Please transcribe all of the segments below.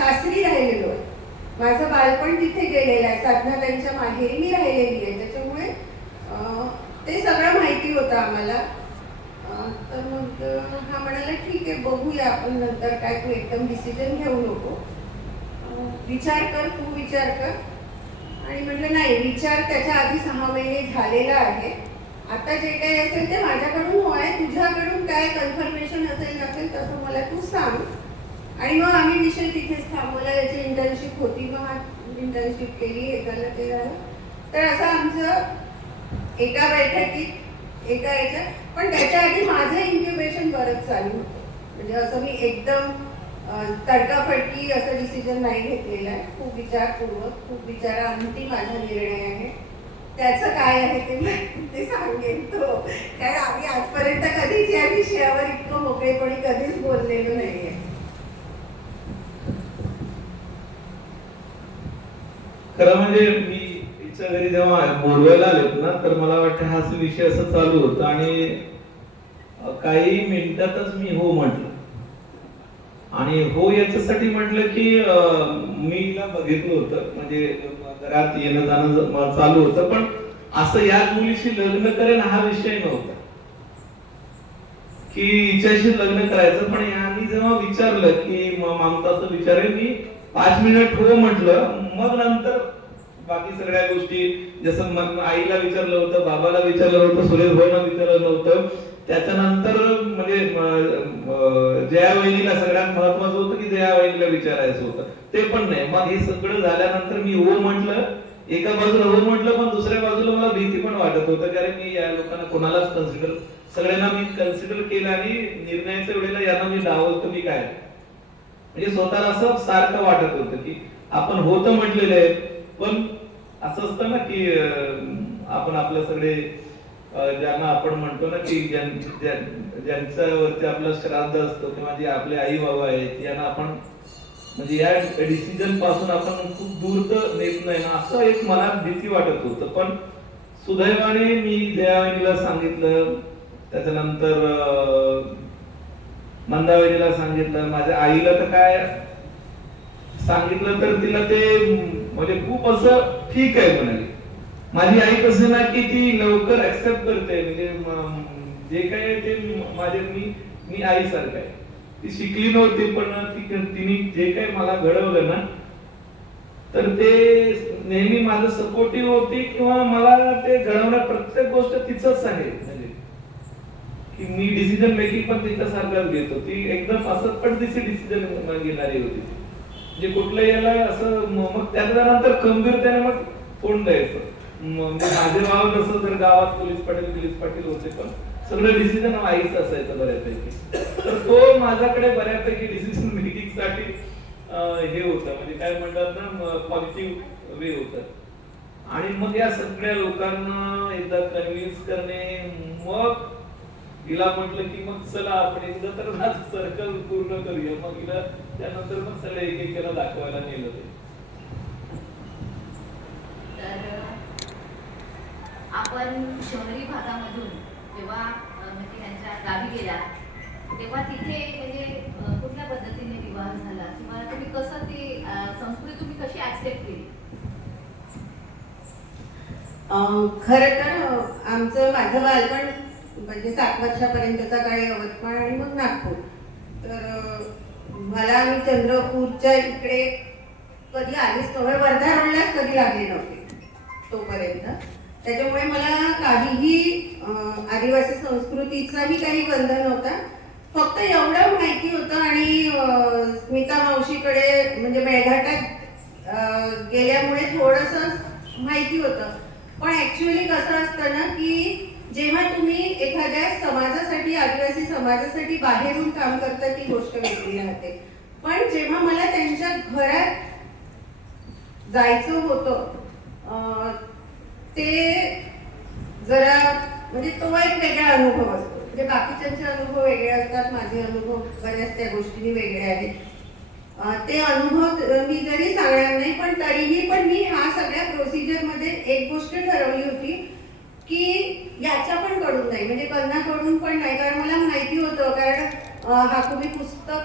सासरी राहिलेलो आहे, माझं बालपण तिथे गेलेलं आहे, साधनाताईंच्या माहेरी मी राहिलेली आहे, त्याच्यामुळे ते सगळं माहिती होतं आम्हाला. तर मग हा म्हणाला ठीक आहे बघूया आपण नंतर, काय तू एकदम डिसिजन घेऊ नको, विचार कर, तू विचार कर. आणि म्हटलं नाही, विचार त्याच्या आधी 6 महिने झालेला आहे, आता जे काही असेल ते माझ्याकडून होय, तुझ्याकडून काय कन्फर्मेशन असेल नसेल तसं मला तू सांग. आणि मग आम्ही विषय तिथेच थांबवला. याची इंटर्नशिप होती, मग इंटर्नशिप केली, हे झालं ते झालं. तर असं आमचं एका बैठकीत एका याच्यात, पण त्याच्या आधी माझं इन्क्युबेशन बरंच चालू होतं. म्हणजे असं मी एकदम तडकाफडकी असं डिसिजन नाही घेतलेलं आहे, खूप विचारपूर्वक, खूप विचारांती माझा निर्णय आहे. त्याचं काय आहे ते सांगेन तो, कारण आम्ही आजपर्यंत कधीच या विषयावर इतकं मोकळेपणे कधीच बोललेलो नाहीये. खरं म्हणजे मी तिच्या घरी जेव्हा बोलवायला आलेत ना, तर मला वाटतं हा विषय असं चालू होता आणि काही मिनिटातच मी हो म्हटलं. आणि हो याच्यासाठी म्हटलं की मी हिला बघितलं होतं, म्हणजे घरात येणं जाणं चालू होतं, पण असं याच मुलीशी लग्न करेन हा विषय नव्हता की हिच्याशी लग्न करायचं. पण यांनी जेव्हा विचारलं की मामताचं विचारेल, मी 5 मिनिट हो म्हटलं. मग नंतर बाकी सगळ्या गोष्टी, जसं आईला विचारलं होतं, बाबाला विचारलं होतं, सुरेश भाऊला विचारलं नव्हतं, त्याच्यानंतर म्हणजे जया वहिनीला सगळ्यात महत्वाचं होतं की जया वहिनीला विचारायचं होतं, ते पण नाही. मग हे सगळं झाल्यानंतर मी हो म्हटलं, एका बाजूला हो म्हटलं, पण दुसऱ्या बाजूला मला भीती पण वाटत होतं, कारण मी या लोकांना कोणालाच कन्सिडर, सगळ्यांना मी कन्सिडर केलं आणि निर्णयाच्या वेळेला यांना मी डावलतो की काय, म्हणजे स्वतःला असं सारखं वाटत होतं की आपण होतं म्हटलेलं आहे, पण असं असतं ना की आपण आपल्या सगळे ज्यांना आपण म्हणतो ना की ज्यांच्यावरती आपलं श्राद्ध असतं किंवा जे आपले आई बाबा आहेत, यांना आपण म्हणजे या डिसिजन पासून आपण खूप दूर तर नेत नाही ना, असं एक मनात भीती वाटत होतं. पण सुदैवाने मी जयावहिनीला सांगितलं, त्याच्यानंतर मंदावहिनीला सांगितलं, माझ्या आईला तर काय सांगितलं तर तिला ते म्हणजे खूप असं ठीक आहे म्हणाली. माझी आई कसं ना की ती लवकर ऍक्सेप्ट करते, म्हणजे जे काय ते माझे मी आई सारखं आहे. ती शिकली नव्हती, पण तिने जे काही मला घडवलं ना, तर ते नेहमी माझं सपोर्टिव्ह होती, किंवा मला ते घडवण्यात प्रत्येक गोष्ट तिचंच आहे, म्हणजे की मी डिसिजन मेकिंग पण तिच्यासारखाच घेतो. ती एकदम असं पण तिची डिसिजन घेणारी होती, म्हणजे कुठलं याला असं. मग त्याच्यानंतर खंबीरतेने मग तोंड द्यायचं. माझे भाव कसं, जर गावात पोलीस पाटील होते, पण सगळं डिसिजन आईच असायचं बऱ्यापैकी. तर तो माझ्याकडे बऱ्यापैकी डिसिजन मेकिंग साठी हे होतं, म्हणजे काय म्हणतात ना, पॉझिटिव्ह वे होतं. आणि मग या सगळ्या लोकांना एकदा कन्व्हिन्स करणे, मग हिला म्हटलं की मग चला आपण एकदा तर सर्कल पूर्ण करूया. मग हिला त्यानंतर मग सगळं एक एक केला दाखवायला नेलं ते. आपण शहरी भागामधून जेव्हा म्हणजे त्यांच्या गावी गेला, तेव्हा तिथे म्हणजे कुठल्या पद्धतीने विवाह झाला, किंवा तुम्ही कसं ते संस्कृती तुम्ही कशी ऍक्सेप्ट केली? खरं तर माझं बालपण म्हणजे 7 वर्षापर्यंतचा काळ यवतमाळ आणि मग नागपूर. तर मला मी चंद्रपूरच्या इकडे कधी आलीच नव्हे, वर्धा रोडलाच कधी लागली नव्हती तोपर्यंत. त्याच्यामुळे मला काहीही आदिवासी संस्कृतीचाही काही बंधन नव्हता. फक्त एवढं माहिती होतं, आणि स्मिता मावशीकडे म्हणजे मेळघाटात गेल्यामुळे थोडंसं माहिती होतं. पण ऍक्च्युअली कसं असतं ना की जेव्हा तुम्ही एखाद्या समाजासाठी, आदिवासी समाजासाठी बाहेरून काम करता, ती गोष्ट वेगळी राहते. पण जेव्हा मला त्यांच्या घरात जायचं होतं, ते जरा म्हणजे तो एक वेगळा अनुभव असतो. म्हणजे बाकीच्यांचे अनुभव वेगळे असतात, माझे अनुभव बऱ्याच त्या गोष्टींनी वेगळे आहेत. ते अनुभव मी जरी सांगणार नाही, पण तरीही पण मी ह्या सगळ्या प्रोसिजर मध्ये एक गोष्ट ठरवली होती की याच्या पण कडून नाही, म्हणजे कन्नाकडून पण नाही, कारण मला माहिती होतं, कारण हाकुमी पुस्तक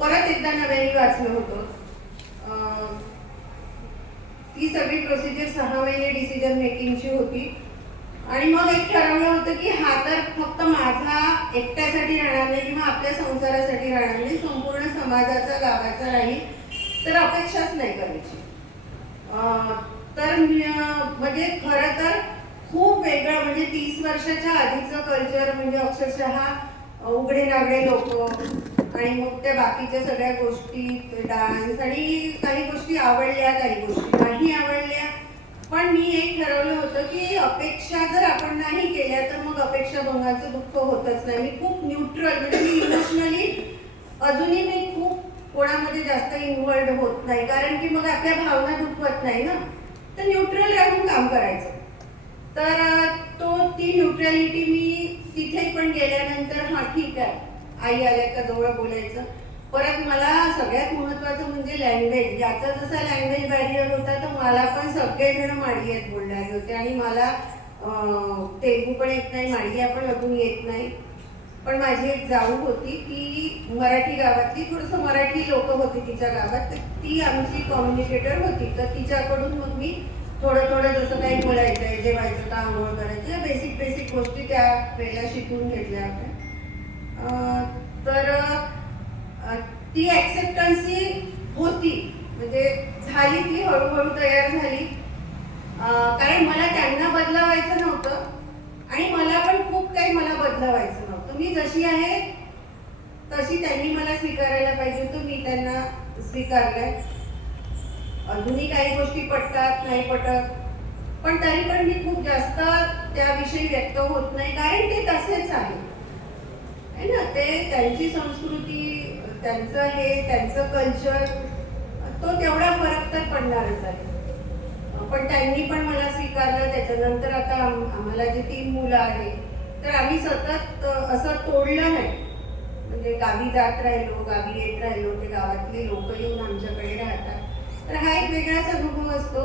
परत एकदा नव्याने वाचलं होतं. ती सगळी प्रोसिजर 6 महिने डिसिजन मेकिंगची होती आणि मग एक ठरवलं होतं की हा तर फक्त माझा एकट्यासाठी राहणार नाही किंवा आपल्या संसारासाठी राहणार नाही, संपूर्ण समाजाचा गावाचा राहील, तर अपेक्षाच नाही करायची. तर म्हणजे खरं तर खूप वेगळं, म्हणजे 30 वर्षाच्या आधीचं कल्चर म्हणजे अक्षरशः उघडे नागडे लोक आणि मग त्या बाकीच्या सगळ्या गोष्टी, डान्स आणि काही गोष्टी आवडल्या, काही गोष्टी नाही आवडल्या. पण मी एक ठरवलं होतं की अपेक्षा जर आपण नाही केल्या तर मग अपेक्षा भंगाचं दुःख होतच नाही. मी खूप न्यूट्रल, म्हणजे मी इमोशनली अजूनही मी खूप कोणामध्ये जास्त इन्व्हॉल्ड होत नाही, कारण की मग आपल्या भावना दुखवत नाही ना, तर न्यूट्रल राहून काम करायचं. तर ती न्यूट्रॅलिटी मी तिथे पण गेल्यानंतर हा ठीक आहे, आई आल्या का जवळ बोलायचं. परत मला सगळ्यात महत्त्वाचं म्हणजे लँग्वेज, याचा जसा लँग्वेज बॅरियर होता तर मला पण सगळेजण माडीयात बोलणारे होते आणि मला तेलुगू पण येत नाही, माडिया पण अजून येत नाही. पण माझी एक जाऊ होती, ती मराठी गावातली, थोडंसं मराठी लोक होती तिच्या गावात, तर ती आमची कम्युनिकेटर होती. तर तिच्याकडून मग मी थोडं थोडं जसं काही बोलायचं आहे, जेवायचं का, आंघोळ करायचं, बेसिक गोष्टी त्या वेळेला शिकून घेतल्या होत्या. तर ती ॲक्सेप्टन्सी होती, म्हणजे झाली, ती हळूहळू तयार झाली. कारण मला त्यांना बदलावायचं नव्हतं आणि मला पण खूप काही मला बदलावायचं नव्हतं. मी जशी आहे तशी त्यांनी मला स्वीकारायला पाहिजे होतं, मी त्यांना स्वीकारलंय. अजूनही काही गोष्टी पटतात नाही पटत, पण तरी पण मी खूप जास्त त्याविषयी व्यक्त होत नाही, कारण ते तसेच आहे ना. ते त्यांची संस्कृती, त्यांचं हे, त्यांचं कल्चर, तो तेवढा फरक तर पडणारच आहे. पण त्यांनी पण मला स्वीकारलं. त्याच्यानंतर आता आम्हाला जे 3 मुलं आहेत, तर आम्ही सतत असं तोडलं नाही, म्हणजे गावी जात राहिलो, गावी येत राहिलो, ते गावातले लोक येऊन आमच्याकडे राहतात. तर हा एक वेगळाच अनुभव असतो.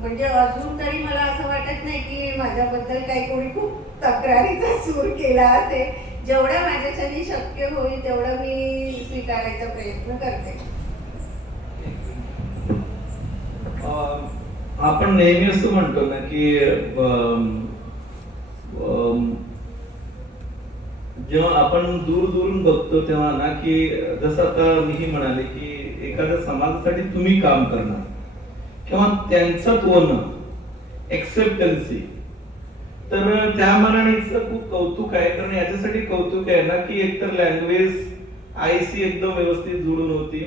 म्हणजे अजून तरी मला असं वाटत नाही की माझ्याबद्दल काही कोणी खूप तक्रारीचा सूर केला असेल. जेवढं माझ्याच्याने शक्य होईल तेवढं मी स्वीकारायचा प्रयत्न करते. आपण नेहमी असं म्हणतो ना की जेव्हा आपण दूरून बघतो तेव्हा ना की जसं आता मीही म्हणाले की एखाद्या समाजासाठी तुम्ही काम करणार किंवा त्यांचं होणं, एक्सेप्टन्सी, तर त्या मानानेच खूप कौतुक आहे. कारण याच्यासाठी कौतुक आहे ना की एकतर लँग्वेज आईशी एकदम व्यवस्थित जुळून होती.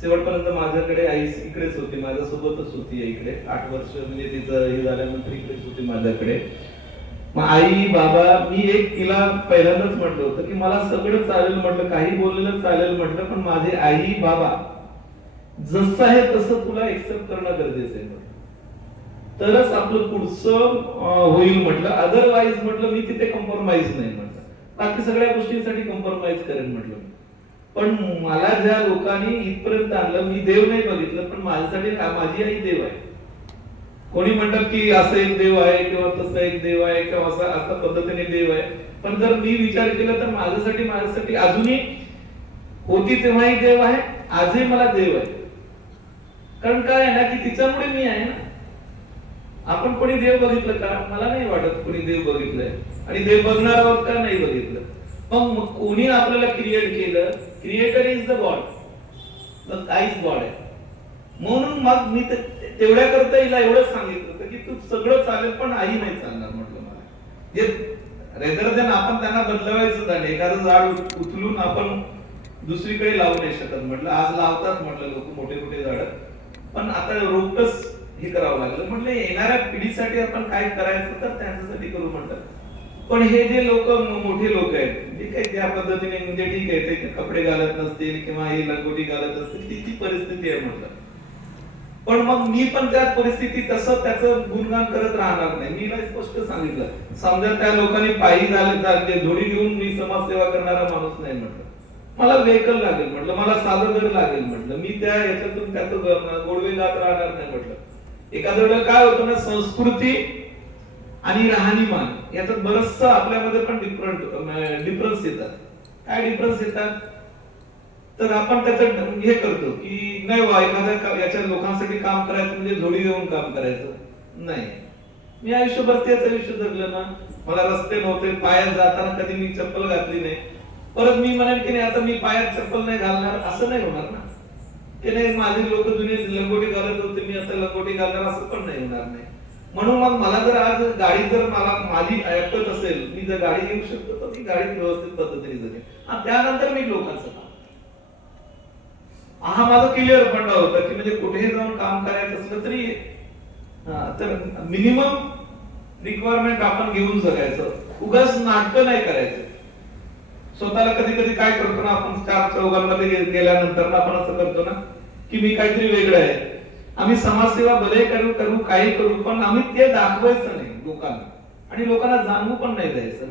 शेवटपर्यंत माझ्याकडे आई इकडेच होती, माझ्यासोबतच होती इकडे 8 वर्ष, म्हणजे तिचं हे झाल्यानंतर इकडेच होती माझ्याकडे. मग आई बाबा, मी एक तिला पहिल्यांदाच म्हटलं होतं की मला सगळं चालेल म्हटलं, काही बोललेलं चालेल म्हटलं, पण माझे आई बाबा जसं आहे तसं तुला एक्सेप्ट करणं गरजेचं आहे, तरच आपलं पुढचं होईल म्हटलं. अदरवाईज म्हटलं मी तिथे कॉम्प्रोमाइज नाही म्हटलं, बाकी सगळ्या गोष्टींसाठी कॉम्प्रोमाइज करेन म्हटलं. पण मला ज्या लोकांनी इथपर्यंत आणलं, मी देव नाही बघितलं, पण माझ्यासाठी माझी आई देव आहे. कोणी म्हणतात की असं एक देव आहे किंवा तसं एक देव आहे किंवा असा पद्धतीने देव आहे, पण जर मी विचार केला तर माझ्यासाठी अजूनही होती तेव्हाही देव आहे, आजही मला देव आहे. कारण काय आहे ना की तिच्यामुळे मी आहे ना. आपण कोणी देव बघितलं का? मला नाही वाटत कोणी देव बघितलंय, आणि देव बघणार आहोत का? नाही बघितलं. मग कोणी आपल्याला क्रिएट केलं? Creator is the God, the eyes God आहे. म्हणून मग मी तेवढ्या करता हिला एवढंच सांगितलं होतं की तू सगळं चालेल पण आई नाही चालणार म्हटलं मला. रेदर देन आपण त्यांना बदलवायचं झालं, एखादं झाड उचलून आपण दुसरीकडे लावू नाही शकत म्हटलं. आज लावतात म्हटलं लोक मोठे मोठे झाड, पण आता रोपटच हे करावं लागलं. म्हटलं येणाऱ्या पिढीसाठी आपण काय करायचं तर त्यांच्यासाठी करू म्हणतात. पण हे जे लोक मोठे लोक आहेत, जे काही त्या पद्धतीने, म्हणजे ठीक आहे ते कपडे घालत नसतील किंवा ही लंगोटी घालत असतील, तिची परिस्थिती आहे म्हटलं. पण मग मी पण त्या परिस्थितीत तसं त्याचं गुणगान करत राहणार नाही. मी स्पष्ट सांगितलं, समजा त्या लोकांनी पायी झाले, धुडी घेऊन मी समाजसेवा करणारा माणूस नाही म्हटलं. मला व्हेकल लागेल म्हटलं, मला साधं घर लागेल म्हटलं, मी त्या याच्यातून त्याचं गोडवे गात राहणार नाही म्हटलं. एखाद्या वेळेला काय होतं ना, संस्कृती आणि राहणीमान याच्यात बरचसं आपल्यामध्ये पण डिफरन्स येतात. काय डिफरन्स येतात? तर आपण त्याचं हे करतो की नाही वा एखाद्या याच्या लोकांसाठी काम करायचं म्हणजे जोडी देऊन काम करायचं नाही. मी आयुष्यभर तेच आयुष्य जगलं ना. मला रस्ते नव्हते, पायात जाताना कधी मी चप्पल घातली नाही. परत मी म्हणेन की नाही आता मी पायात चप्पल नाही घालणार, असं नाही होणार ना. की नाही माझे लोक जुने लंगोटी घालत होते, मी आता लंगोटी घालणार, असं पण नाही होणार नाही. म्हणून मग मला जर आज गाडी जर मला माझी ऐकत असेल, मी जर गाडी घेऊ शकतो तर मी गाडी व्यवस्थित पद्धतीने जगेन. आणि त्यानंतर मी लोकांचं काम. हा माझा क्लिअर फंडा होता की म्हणजे कुठेही जाऊन काम करायचं असलं तरी तर मिनिमम रिक्वायरमेंट आपण घेऊन जगायचं. उगाच नाटकं नाही करायचं. स्वतःला कधी कधी काय करतो ना आपण, चार चौघांमध्ये गेल्यानंतर आपण असं करतो ना की मी काहीतरी वेगळं आहे. आम्ही समाजसेवा भले करू काही करू, पण आम्ही ते दाखवायचं नाही लोकांना आणि लोकांना जाणवू पण नाही द्यायचं.